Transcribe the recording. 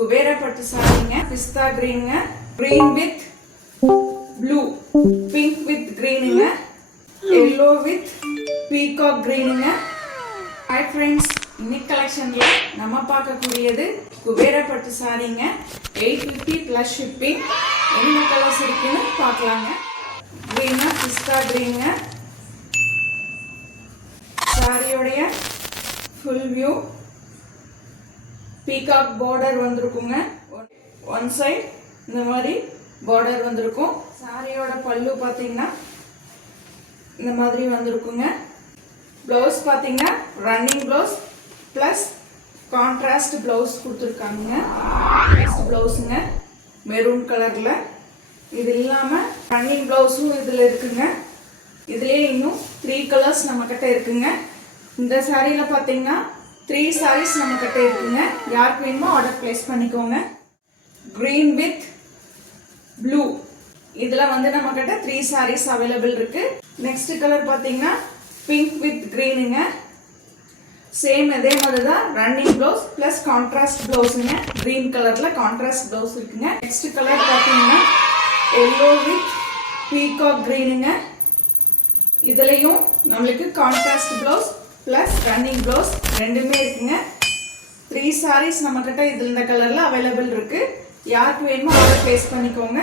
குபேர பட்டு சாரீங்க. பிஸ்தா கிரீனுங்க, green with blue, pink with கிரீனுங்க, எல்லோ வித் பீகாக் கிரீனுங்க. ஹாய் ஃப்ரெண்ட்ஸ், இன்னைக்கு கலெக்ஷன்ல நம்ம பார்க்கக்கூடியது குபேர பட்டு சாரீங்க. 850 + ஷிப்பிங். என்ன கலர்ஸ் இருக்குன்னு பார்க்கலாங்க. கிரீனா பிஸ்தா கிரீனுங்க. சாரியோடைய ஃபுல் வியூ. பீகாக் பார்டர் வந்திருக்குங்க. ஒன் சைடு இந்த மாதிரி பார்டர் வந்திருக்கும். சாரியோட பல்லு பார்த்தீங்கன்னா இந்த மாதிரி வந்திருக்குங்க. ப்ளவுஸ் பார்த்தீங்கன்னா running blouse plus contrast blouse கொடுத்துருக்காங்க. கான்ட்ராஸ்ட் ப்ளவுஸுங்க மெரூன் கலரில். இது இல்லாமல் ரன்னிங் ப்ளவுஸும் இதில் இருக்குங்க. இதுலேயே இன்னும் 3 கலர்ஸ் நம்மக்கிட்ட இருக்குங்க. இந்த சாரியில் பார்த்தீங்கன்னா 3 sarees நம்மக்கிட்ட இருக்குங்க. யாருக்கு வேணுமோ ஆர்டர் ப்ளேஸ் பண்ணிக்கோங்க. க்ரீன் வித் ப்ளூ, இதில் வந்து நம்மக்கிட்ட 3 sarees அவைலபிள் இருக்கு. நெக்ஸ்ட் கலர் பார்த்தீங்கன்னா பிங்க் வித் க்ரீனுங்க. சேம் அதே மாதிரி தான் ரன்னிங் ப்ளவுஸ் ப்ளஸ் கான்ட்ராஸ்ட் ப்ளவுஸுங்க. க்ரீன் கலரில் கான்ட்ராஸ்ட் ப்ளவுஸ் இருக்குங்க. நெக்ஸ்ட் கலர் பார்த்தீங்கன்னா எல்லோ வித் பீகாக் க்ரீனுங்க. இதுலேயும் நம்மளுக்கு contrast blouse plus running blouse ரெண்டுமே இருக்குங்க. 3 sarees நம்மக்கிட்ட இதில் இந்த கலரில் அவைலபிள் இருக்குது. யாருக்கு வேணுமோ ஆர்டர் ப்ளேஸ் பண்ணிக்கோங்க.